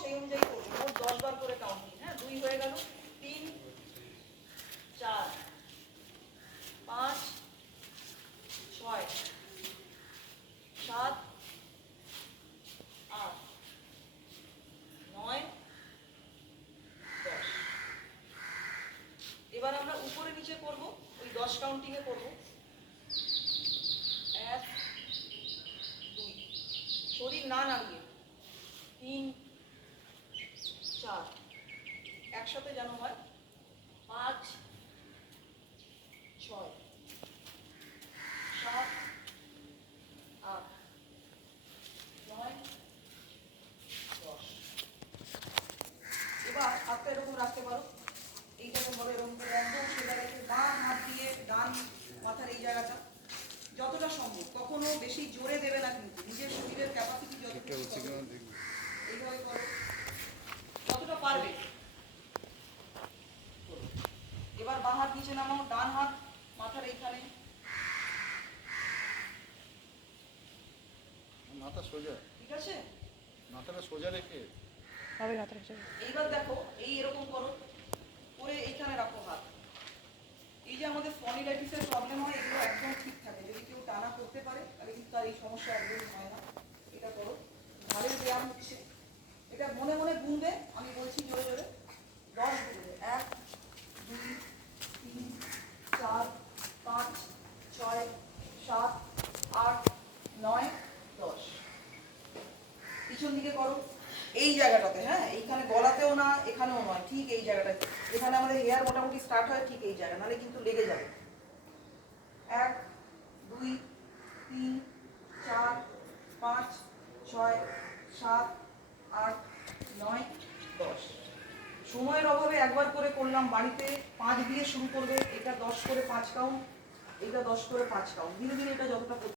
সেই অনুযায়ী করবো। মোট 10 বার করে কাউন্টিং। হ্যাঁ, 2 হয়ে গেল, 3 4 5 6 7 8 9 10। এবার আমরা উপরে নিচে করব, ওই 10 কাউন্টিং এ করব। 1 2, শরীর না নাড়িয়ে, 3 4, একসাথে যেন হয়, 5 6 7 8 9 10। এবার হাতটা এরকম রাখতে পারো, এইটাকে বলো এরকম করে একদম সোজা রেখে বাম হাত দিয়ে ডান মাথার এই জায়গাটা যতটা সম্ভব, কখনো বেশি জোরে দেবে না, কিন্তু নিজের শরীরের ক্যাপাসিটি যতটুকু এইভাবে করো, যতটা পারবে। এবার বাঁ হাত নিচে নামাও, ডান হাত মাথার এইখানে, মাথা সোজা, ঠিক আছে? মাথাটা সোজা রেখে এইবার দেখো, এই এরকম করো, করে এইখানে রাখো হাত। এই যে আমাদের স্পন্ডিলাইটিসের প্রবলেম হয়, এগুলো একদম ঠিক থাকে। যদি কেউ টানা করতে পারে তাহলে কিন্তু তার এই সমস্যা একদমই হয় না। এটা করো, ঘাড়ের ব্যায়াম হচ্ছে। এটা মনে মনে গুনবে, আমি বলছি জোরে জোরে, 10 গুনবে। 1 2 3 4 5 6 7 8 9 10। পিছন দিকে করো, এই জায়গাটাতে। হ্যাঁ, এইখানে গলাতেও না, এখানেও নয়, ঠিক এই জায়গাটায়। এখানে আমাদের হেয়ার মোটামুটি স্টার্ট হয় ঠিক এই জায়গা, নাহলে কিন্তু লেগে যাবে। 1 2 3 4 5 6 7 8 9 10। সময়ের অভাবে একবার করে করলাম, বাড়িতে 5 দিয়ে শুরু করবে। এটা 10 করে 5 কাউন্ট, এটা 10 করে 5 কাউন্ট, ধীরে ধীরে এটা যতটা